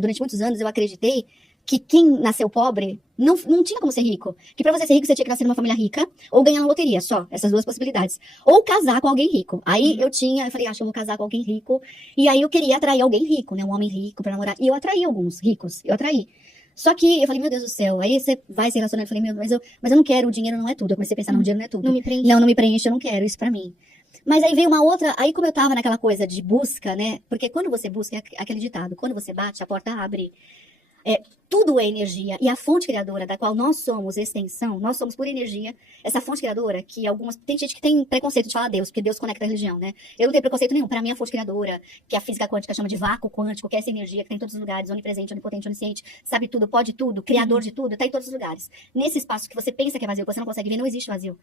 durante muitos anos, eu acreditei que quem nasceu pobre não tinha como ser rico. Que pra você ser rico, você tinha que nascer numa família rica ou ganhar na loteria, só. Essas duas possibilidades. Ou casar com alguém rico. Aí eu falei, acho que eu vou casar com alguém rico. E aí eu queria atrair alguém rico, né? Um homem rico pra namorar. E eu atraí alguns ricos. Eu atraí. Só que eu falei, meu Deus do céu. Aí você vai se relacionando. Eu falei, mas eu não quero, o dinheiro não é tudo. Eu comecei a pensar, não, o dinheiro não é tudo. Não me preenche. Não me preenche, eu não quero isso pra mim. Mas aí veio uma outra, aí como eu tava naquela coisa de busca, né? Porque quando você busca, é aquele ditado, quando você bate, a porta abre. Tudo é energia. E a fonte criadora da qual nós somos extensão, nós somos por energia. Essa fonte criadora, que algumas... Tem gente que tem preconceito de falar Deus, porque Deus conecta a religião, né? Eu não tenho preconceito nenhum. Para mim, a fonte criadora, que a física quântica chama de vácuo quântico, que é essa energia que tem em todos os lugares, onipresente, onipotente, onisciente, sabe tudo, pode tudo, criador de tudo, tá em todos os lugares. Nesse espaço que você pensa que é vazio, que você não consegue ver, não existe vazio.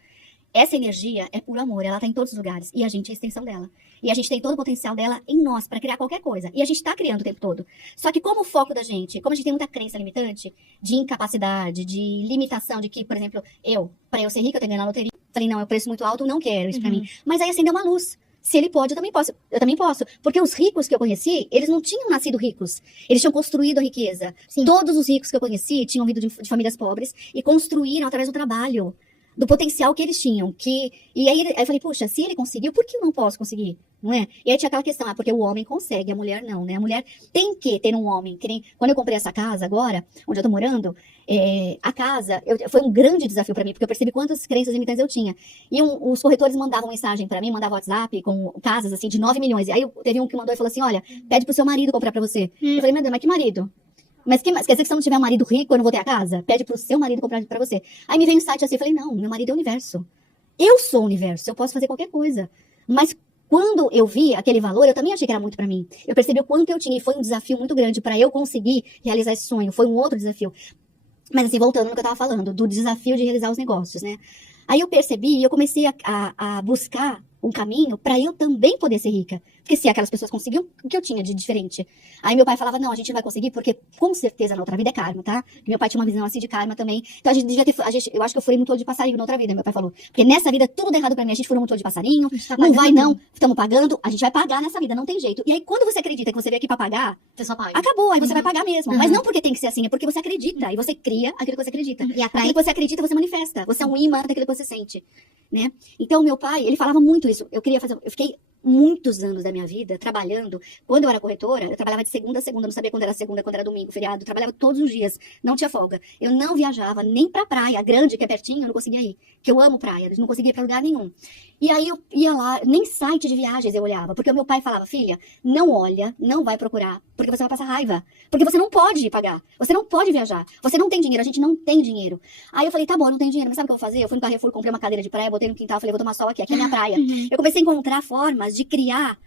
Essa energia é puro amor, ela tá em todos os lugares. E a gente é a extensão dela. E a gente tem todo o potencial dela em nós para criar qualquer coisa. E a gente tá criando o tempo todo. Só que como o foco da gente, como a gente tem muita crença limitante, de incapacidade, de limitação, de que, por exemplo, para eu ser rica, eu tenho que ganhar na loteria. Falei, não, é um preço muito alto, não quero isso pra mim. Mas aí acendeu uma luz. Se ele pode, eu também posso. Eu também posso. Porque os ricos que eu conheci, eles não tinham nascido ricos. Eles tinham construído a riqueza. Sim. Todos os ricos que eu conheci tinham vindo de famílias pobres e construíram através do trabalho. Do potencial que eles tinham. E aí eu falei, puxa, se ele conseguiu, por que eu não posso conseguir? Não é? E aí tinha aquela questão, porque o homem consegue, a mulher não, né? A mulher tem que ter um homem. Que nem, quando eu comprei essa casa agora, onde eu tô morando, a casa foi um grande desafio pra mim, porque eu percebi quantas crenças limitantes eu tinha. E os corretores mandavam mensagem pra mim, mandavam WhatsApp com casas assim de 9 milhões. E aí teve um que mandou e falou assim, olha, pede pro seu marido comprar pra você. Eu falei, meu Deus, mas que marido? Mas quer dizer que se eu não tiver um marido rico, eu não vou ter a casa? Pede pro seu marido comprar pra você. Aí me veio um site assim, eu falei, não, meu marido é o universo. Eu sou o universo, eu posso fazer qualquer coisa. Mas quando eu vi aquele valor, eu também achei que era muito pra mim. Eu percebi o quanto eu tinha, e foi um desafio muito grande pra eu conseguir realizar esse sonho. Foi um outro desafio. Mas assim, voltando no que eu tava falando, do desafio de realizar os negócios, né? Aí eu percebi e eu comecei a buscar um caminho pra eu também poder ser rica. Porque se aquelas pessoas conseguiam, o que eu tinha de diferente? Aí meu pai falava, não, a gente não vai conseguir, porque com certeza na outra vida é karma, tá? E meu pai tinha uma visão assim de karma também. Então a gente devia ter, eu acho que eu furei muito olho de passarinho na outra vida, meu pai falou. Porque nessa vida tudo dá errado pra mim, a gente furou muito olho de passarinho, não vai não, estamos pagando, a gente vai pagar nessa vida, não tem jeito. E aí quando você acredita que você veio aqui pra pagar, Você só paga. acabou, aí você vai pagar mesmo. Mas não porque tem que ser assim, é porque você acredita, e você cria aquilo que você acredita. E atrai. Aquilo que você acredita, você manifesta. Você é um imã daquilo que você sente, né? Então meu pai, ele falava muito isso. Eu fiquei muitos anos da minha vida trabalhando. Quando eu era corretora, eu trabalhava de segunda a segunda, não sabia quando era segunda, quando era domingo, feriado, eu trabalhava todos os dias, não tinha folga. Eu não viajava nem pra praia grande, que é pertinho, eu não conseguia ir, que eu amo praia, eu não conseguia ir pra lugar nenhum. E aí eu ia lá, nem site de viagens eu olhava, porque o meu pai falava, filha, não olha, não vai procurar, porque você vai passar raiva, porque você não pode pagar, você não pode viajar, você não tem dinheiro, a gente não tem dinheiro. Aí eu falei, tá bom, eu não tenho dinheiro, mas sabe o que eu vou fazer? Eu fui no Carrefour, comprei uma cadeira de praia, botei no quintal, falei, vou tomar sol aqui é a minha praia. Eu comecei a encontrar formas de criar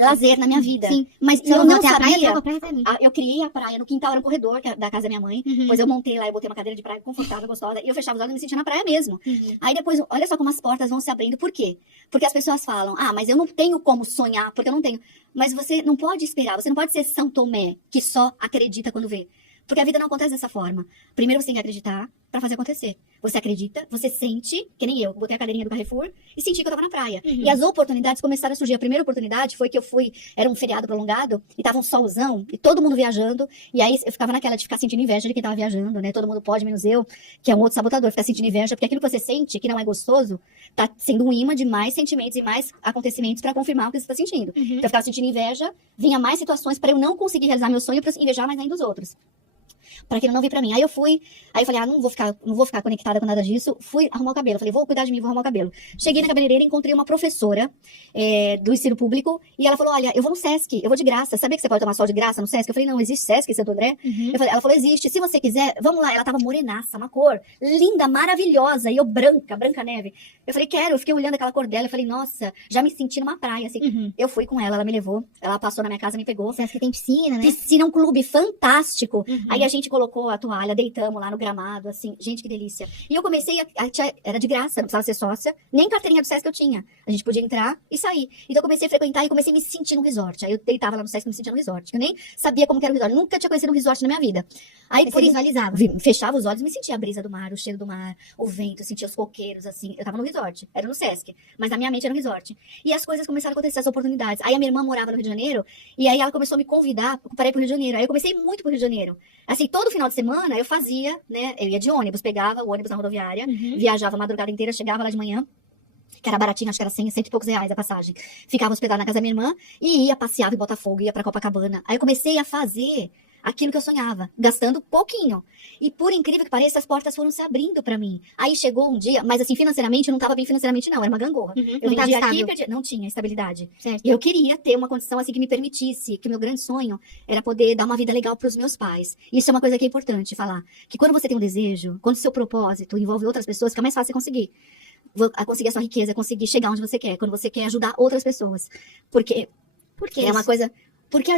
lazer na minha vida. Sim. Mas Você eu não não tem a praia, sabia. a praia tá ali. Eu criei a praia no quintal, era um corredor da casa da minha mãe. Depois eu montei lá, eu botei uma cadeira de praia confortável, gostosa. E eu fechava os olhos e me sentia na praia mesmo. Aí depois, olha só como as portas vão se abrindo. Por quê? Porque as pessoas falam, mas eu não tenho como sonhar, porque eu não tenho. Mas você não pode esperar, você não pode ser São Tomé, que só acredita quando vê. Porque a vida não acontece dessa forma. Primeiro você tem que acreditar pra fazer acontecer. Você acredita, você sente, que nem eu, botei a cadeirinha do Carrefour e senti que eu tava na praia. E as oportunidades começaram a surgir. A primeira oportunidade foi que eu fui, era um feriado prolongado, e tava um solzão, e todo mundo viajando, e aí eu ficava naquela de ficar sentindo inveja de quem tava viajando, né? Todo mundo pode, menos eu, que é um outro sabotador, ficar sentindo inveja, porque aquilo que você sente, que não é gostoso, tá sendo um imã de mais sentimentos e mais acontecimentos pra confirmar o que você tá sentindo. Então eu ficava sentindo inveja, vinha mais situações pra eu não conseguir realizar meu sonho, pra invejar mais ainda os outros. Pra aquilo não vir pra mim. Aí eu falei, não vou ficar conectada com nada disso. Fui arrumar o cabelo. Falei, vou cuidar de mim, vou arrumar o cabelo. Cheguei na cabeleireira e encontrei uma professora do ensino público. E ela falou, olha, eu vou no Sesc, eu vou de graça. Sabia que você pode tomar sol de graça no Sesc? Eu falei, não, existe Sesc em Santo André? Ela falou, existe. Se você quiser, vamos lá. Ela tava morenaça, uma cor linda, maravilhosa. E eu branca neve. Eu falei, quero. Eu fiquei olhando aquela cor dela. Eu falei, nossa, já me senti numa praia, assim. Eu fui com ela, ela me levou. Ela passou na minha casa, me pegou. Sesc tem piscina, né? Piscina, um clube fantástico. Aí a gente colocou a toalha, deitamos lá no gramado, assim. Gente, que delícia. E eu comecei era de graça, não precisava ser sócia, nem carteirinha do Sesc eu tinha. A gente podia entrar e sair. Então eu comecei a frequentar e comecei a me sentir no resort. Aí eu deitava lá no Sesc e me sentia no resort. Eu nem sabia como que era o resort. Nunca tinha conhecido um resort na minha vida. Aí Você visualizava. Fechava os olhos e me sentia a brisa do mar, o cheiro do mar, o vento, sentia os coqueiros, assim. Eu tava no resort, era no Sesc, mas na minha mente era no resort. E as coisas começaram a acontecer, as oportunidades. Aí a minha irmã morava no Rio de Janeiro, e aí ela começou a me convidar para ir pro Rio de Janeiro. Aí eu comecei muito pro Rio de Janeiro. Assim, todo final de semana eu fazia, né? Eu ia de ônibus, pegava o ônibus na rodoviária, viajava a madrugada inteira, chegava lá de manhã, que era baratinho, acho que era 100 e poucos reais a passagem. Ficava hospedada na casa da minha irmã e ia, passeava em Botafogo, ia pra Copacabana. Aí eu comecei a fazer aquilo que eu sonhava, gastando pouquinho. E por incrível que pareça, as portas foram se abrindo pra mim. Aí chegou um dia, mas assim, financeiramente, eu não tava bem financeiramente não, era uma gangorra. Eu Não tava vendia aqui e estável. perdia, não tinha estabilidade. Certo. E eu queria ter uma condição assim que me permitisse, que o meu grande sonho era poder dar uma vida legal pros meus pais. Isso é uma coisa que é importante falar, que quando você tem um desejo, quando o seu propósito envolve outras pessoas, fica mais fácil você conseguir a sua riqueza, conseguir chegar onde você quer, quando você quer ajudar outras pessoas. Porque Por que é uma isso? coisa. Porque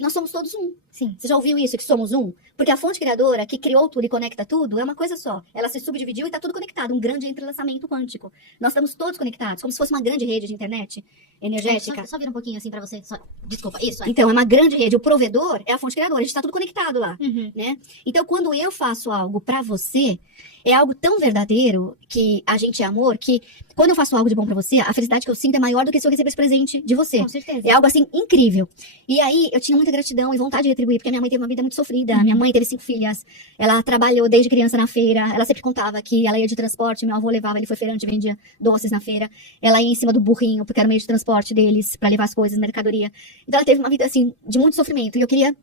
nós somos todos um. Sim. Você já ouviu isso, que somos um? Porque a fonte criadora, que criou tudo e conecta tudo, é uma coisa só. Ela se subdividiu e tá tudo conectado, um grande entrelaçamento quântico. Nós estamos todos conectados, como se fosse uma grande rede de internet energética. Só vira um pouquinho assim pra você. Desculpa, isso. Então, é uma grande rede. O provedor é a fonte criadora, a gente tá tudo conectado lá. Uhum. Né? Então, quando eu faço algo pra você, é algo tão verdadeiro que a gente é amor, que quando eu faço algo de bom pra você, a felicidade que eu sinto é maior do que se eu receber esse presente de você. Com certeza. É algo assim incrível. E aí eu tinha muita gratidão e vontade de retribuir, porque a minha mãe teve uma vida muito sofrida. Minha mãe teve 5 filhas. Ela trabalhou desde criança na feira. Ela sempre contava que ela ia de transporte, meu avô levava, ele foi feirante, vendia doces na feira. Ela ia em cima do burrinho, porque era o meio de transporte deles, pra levar as coisas, mercadoria. Então ela teve uma vida assim de muito sofrimento. E eu queria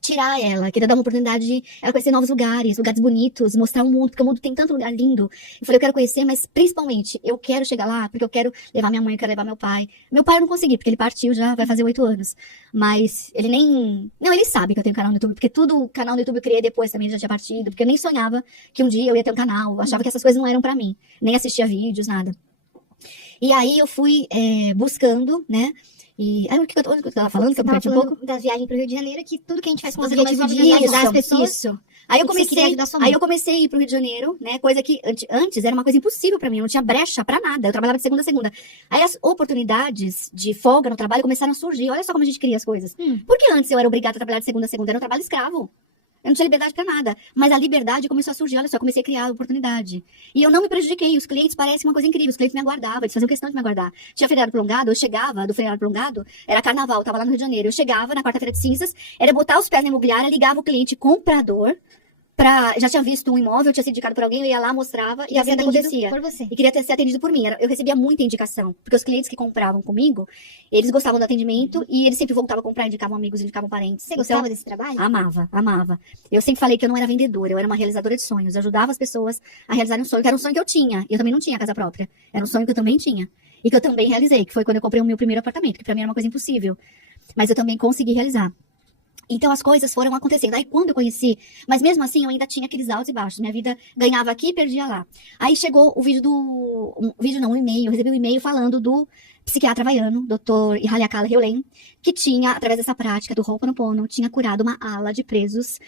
tirar ela, queria dar uma oportunidade de ela conhecer novos lugares bonitos, mostrar o mundo, porque o mundo tem tanto lugar lindo. Eu falei, eu quero conhecer, mas principalmente, eu quero chegar lá, porque eu quero levar minha mãe, eu quero levar meu pai. Meu pai eu não consegui, porque ele partiu já, vai fazer 8 anos. Mas ele nem... Não, ele sabe que eu tenho canal no YouTube, porque tudo o canal no YouTube eu criei depois também, já tinha partido, porque eu nem sonhava que um dia eu ia ter um canal, eu achava que essas coisas não eram pra mim, nem assistia vídeos, nada. E aí eu fui buscando, né? E aí, onde que eu tava falando? Que Você eu me tava perdi um falando pouco. das viagens pro Rio de Janeiro, que tudo que a gente faz com o Você objetivo começou de a ajudar as pessoas. Isso. Aí eu Você queria comecei, ajudar sua mãe. aí eu comecei a ir pro Rio de Janeiro, né? Coisa que antes era uma coisa impossível pra mim, eu não tinha brecha pra nada. Eu trabalhava de segunda a segunda. Aí as oportunidades de folga no trabalho começaram a surgir. Olha só como a gente cria as coisas. Porque antes eu era obrigada a trabalhar de segunda a segunda, era um trabalho escravo. Eu não tinha liberdade pra nada. Mas a liberdade começou a surgir. Olha só, eu comecei a criar a oportunidade. E eu não me prejudiquei. Os clientes parecem uma coisa incrível. Os clientes me aguardavam, eles faziam questão de me aguardar. Tinha feriado prolongado, eu chegava do feriado prolongado, era carnaval, eu tava lá no Rio de Janeiro. Eu chegava na quarta-feira de cinzas, era botar os pés na imobiliária, ligava o cliente comprador, já tinha visto um imóvel, tinha sido indicado por alguém, eu ia lá, mostrava e a venda acontecia. Por você. E queria ser atendido por mim. Eu recebia muita indicação, porque os clientes que compravam comigo, eles gostavam do atendimento e eles sempre voltavam a comprar, indicavam amigos, indicavam parentes. Você gostava desse trabalho? Amava, amava. Eu sempre falei que eu não era vendedora, eu era uma realizadora de sonhos. Eu ajudava as pessoas a realizarem um sonho, que era um sonho que eu tinha. E eu também não tinha casa própria. Era um sonho que eu também tinha. E que eu também realizei, que foi quando eu comprei o meu primeiro apartamento, que pra mim era uma coisa impossível. Mas eu também consegui realizar. Então as coisas foram acontecendo. Aí quando eu conheci, mas mesmo assim eu ainda tinha aqueles altos e baixos. Minha vida ganhava aqui e perdia lá. Aí chegou o vídeo um e-mail, eu recebi um e-mail falando do psiquiatra havaiano, Dr. Ihaliakala Heulen, que tinha, através dessa prática do Ho'oponopono, tinha curado uma ala de presos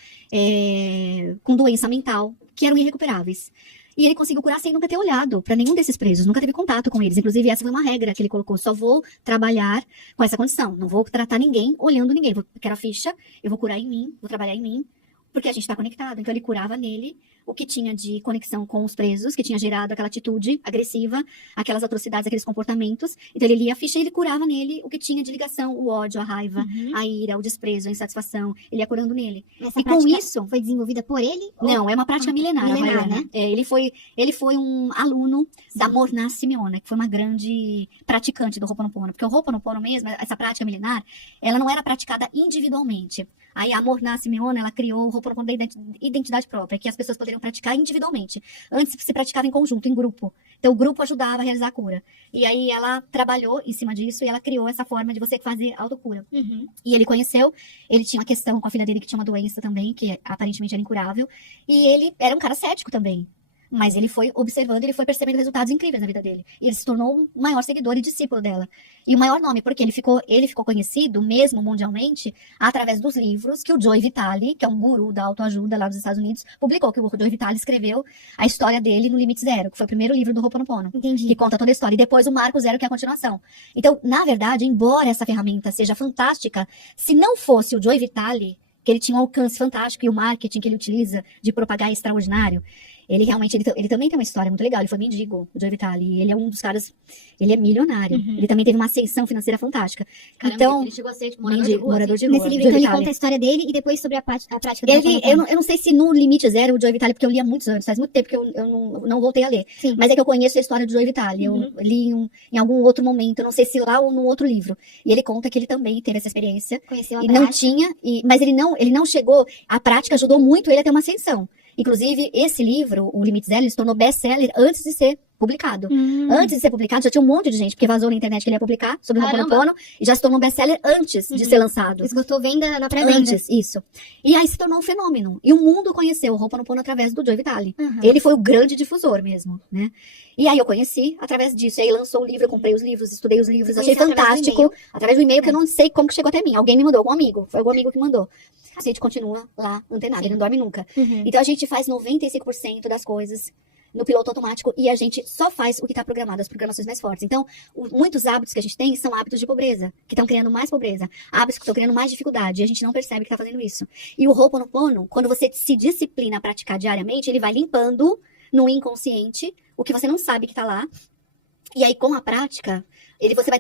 com doença mental, que eram irrecuperáveis. E ele conseguiu curar sem nunca ter olhado para nenhum desses presos, nunca teve contato com eles. Inclusive, essa foi uma regra que ele colocou: só vou trabalhar com essa condição, não vou tratar ninguém olhando ninguém. Quero a ficha, eu vou curar em mim, vou trabalhar em mim, porque a gente está conectado. Então, ele curava nele o que tinha de conexão com os presos, que tinha gerado aquela atitude agressiva, aquelas atrocidades, aqueles comportamentos. Então, ele lia a ficha e ele curava nele o que tinha de ligação, o ódio, a raiva, a ira, o desprezo, a insatisfação. Ele ia curando nele. Essa E com prática isso... foi desenvolvida por ele? Não, é uma prática milenar, Milenar, havaiana. né? Ele foi um aluno da Morna Simeona, que foi uma grande praticante do Ho'oponopono. Porque o Ho'oponopono mesmo, essa prática milenar, ela não era praticada individualmente. Aí a Morna Simeona, ela criou o Ho'oponopono da identidade própria, que as pessoas poderiam praticar individualmente. Antes se praticava em conjunto, em grupo. Então o grupo ajudava a realizar a cura. E aí ela trabalhou em cima disso e ela criou essa forma de você fazer autocura. E ele conheceu, ele tinha uma questão com a filha dele que tinha uma doença também, que aparentemente era incurável. E ele era um cara cético também. Mas ele foi observando, ele foi percebendo resultados incríveis na vida dele. E ele se tornou o maior seguidor e discípulo dela. E o maior nome, porque ele ficou conhecido mesmo mundialmente através dos livros que o Joe Vitale, que é um guru da autoajuda lá dos Estados Unidos, publicou, que o Joe Vitale escreveu a história dele no Limite Zero, que foi o primeiro livro do Ho'oponopono. Entendi. Que conta toda a história. E depois o Marco Zero, que é a continuação. Então, na verdade, embora essa ferramenta seja fantástica, se não fosse o Joe Vitale, que ele tinha um alcance fantástico e o marketing que ele utiliza de propagar é extraordinário, ele realmente, ele também tem uma história muito legal. Ele foi mendigo, o Joe Vitale, e ele é um dos caras, ele é milionário. Ele também teve uma ascensão financeira fantástica. Caramba, Então, ele chegou a ser tipo, morador de rua. Nesse livro, Joe então, ele Vitale. conta a história dele e depois sobre a prática do Eu Ho'oponopono. não sei se no Limite Zero o Joe Vitale, porque eu li há muitos anos, faz muito tempo que eu não voltei a ler. Sim. Mas é que eu conheço a história do Joe Vitale. Eu li em algum outro momento, eu não sei se lá ou num outro livro. E ele conta que ele também teve essa experiência. Conheceu a E não prática. tinha, mas ele não chegou. A prática ajudou muito ele a ter uma ascensão. Inclusive, esse livro, o Limite Zero, ele se tornou best-seller antes de ser publicado. Antes de ser publicado, já tinha um monte de gente, porque vazou na internet que ele ia publicar sobre o Caramba. Ho'oponopono, e já se tornou best-seller antes de ser lançado. Esgotou venda na pré-venda. Antes, isso. E aí se tornou um fenômeno. E o mundo conheceu o Ho'oponopono através do Joe Vitale. Uhum. Ele foi o grande difusor mesmo, né? E aí eu conheci através disso. E aí lançou o livro, eu comprei os livros, estudei os livros, achei Conheceu através do fantástico. Através do e-mail, que eu não sei como que chegou até mim. Alguém me mandou, algum amigo. Foi algum amigo que mandou. A gente continua lá, antenado, ele não dorme nunca. Então a gente faz 95% das coisas no piloto automático e a gente só faz o que está programado, as programações mais fortes. Então, muitos hábitos que a gente tem são hábitos de pobreza, que estão criando mais pobreza, hábitos que estão criando mais dificuldade, e a gente não percebe que está fazendo isso. E o Ho'oponopono, quando você se disciplina a praticar diariamente, ele vai limpando no inconsciente o que você não sabe que está lá. E aí, com a prática, você vai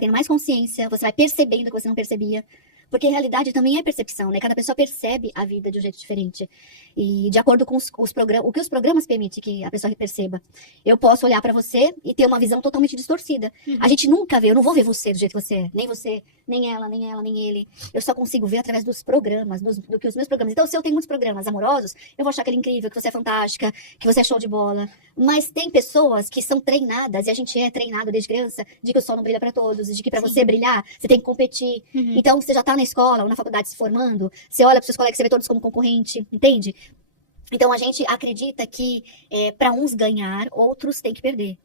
tendo mais consciência, você vai percebendo o que você não percebia. Porque a realidade também é percepção, né? Cada pessoa percebe a vida de um jeito diferente. E de acordo com os programas, o que os programas permitem que a pessoa perceba. Eu posso olhar pra você e ter uma visão totalmente distorcida. A gente nunca vê, eu não vou ver você do jeito que você é. Nem você, nem ela, nem ele. Eu só consigo ver através dos programas, do que os meus programas. Então, se eu tenho muitos programas amorosos, eu vou achar que ele é incrível, que você é fantástica, que você é show de bola. Mas tem pessoas que são treinadas, e a gente é treinado desde criança, de que o sol não brilha pra todos, de que pra você brilhar, você tem que competir. Então, você já tá na escola ou na faculdade se formando, você olha para seus colegas, você vê todos como concorrente, entende? Então a gente acredita que para uns ganhar, outros têm que perder.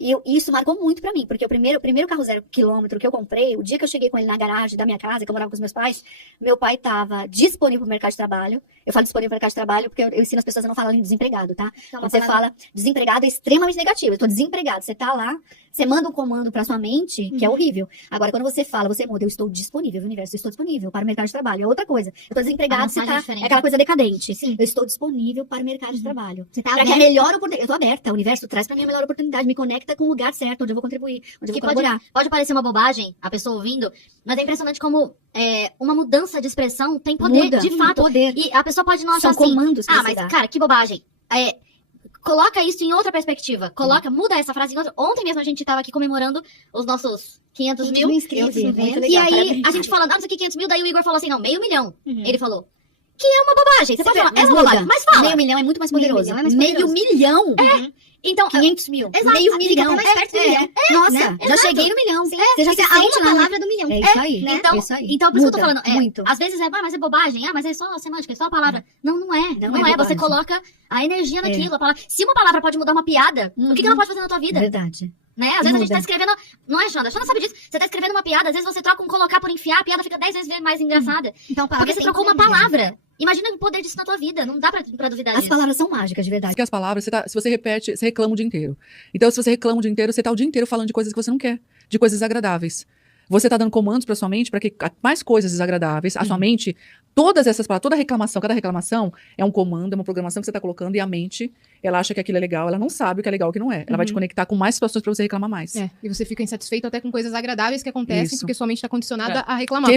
E isso marcou muito pra mim, porque o primeiro carro 0 quilômetro que eu comprei, o dia que eu cheguei com ele na garagem da minha casa, que eu morava com os meus pais, meu pai tava disponível pro mercado de trabalho. Eu falo disponível pro mercado de trabalho porque eu ensino as pessoas a não falarem desempregado, tá? Então, Quando você fala desempregado, é extremamente negativo. Eu tô desempregado. Você tá lá, você manda um comando pra sua mente, que é horrível. Agora, quando você fala, você muda, eu estou disponível, universo, eu estou disponível para o mercado de trabalho. É outra coisa. Eu tô desempregado, você tá, é aquela coisa decadente. Sim. Eu estou disponível para o mercado de trabalho. Você tá Pra que a aberta. melhor oportunidade. Eu tô aberta. O universo traz pra mim a melhor oportunidade. Me conecta com o lugar certo, onde eu vou contribuir, onde eu vou Que colaborar. pode parecer uma bobagem, a pessoa ouvindo, mas é impressionante como uma mudança de expressão tem poder, Muda. de fato. Poder. E a pessoa pode não achar São assim, comandos que ah, você mas dá. cara, que bobagem. Coloca isso em outra perspectiva. Muda essa frase em outra. Ontem mesmo a gente tava aqui comemorando os nossos 500 mil. inscritos Eu vi, no muito evento. E legal, aí, parabéns. a gente falando, não sei o que, 500 mil, daí o Igor falou assim, não, 500 mil. Ele falou, que é uma bobagem. Você pode falar, é mas uma bobagem, muda. mas fala. Meio milhão é muito mais Meio poderoso. milhão é mais Meio poderoso. milhão? Então, 500 mil. Exato. Meio Fica milhão. até mais perto do milhão. Nossa, Né? já Exato. cheguei no milhão. Sim. Você já Fica se a sente uma lá. palavra do milhão. É isso aí. Então, é isso aí. então, por isso que eu tô Muda, falando, muito. às vezes mas é bobagem, mas é só semântica, é só uma palavra. Não, não é. Não Não é é. Você bobagem. coloca a energia naquilo. A palavra. Se uma palavra pode mudar uma piada, o que ela pode fazer na tua vida? Verdade. Né? Às vezes a gente Muda. tá escrevendo. Não é, Xanda? A Xanda sabe disso. Você tá escrevendo uma piada, às vezes você troca um colocar por enfiar, a piada fica 10 vezes mais engraçada. Então, a palavra Porque você tem trocou uma poder. palavra. Imagina o poder disso na tua vida. Não dá pra duvidar As disso. palavras são mágicas, de verdade. Porque as palavras, se você repete, você reclama o dia inteiro. Então, se você reclama o dia inteiro, você tá o dia inteiro falando de coisas que você não quer, de coisas desagradáveis. Você tá dando comandos pra sua mente para que mais coisas desagradáveis, a sua mente, todas essas palavras, toda reclamação, cada reclamação é um comando, é uma programação que você tá colocando e a mente, ela acha que aquilo é legal, ela não sabe o que é legal e o que não é. Ela vai te conectar com mais situações pra você reclamar mais. E você fica insatisfeito até com coisas agradáveis que acontecem, Isso. porque sua mente está condicionada a reclamar.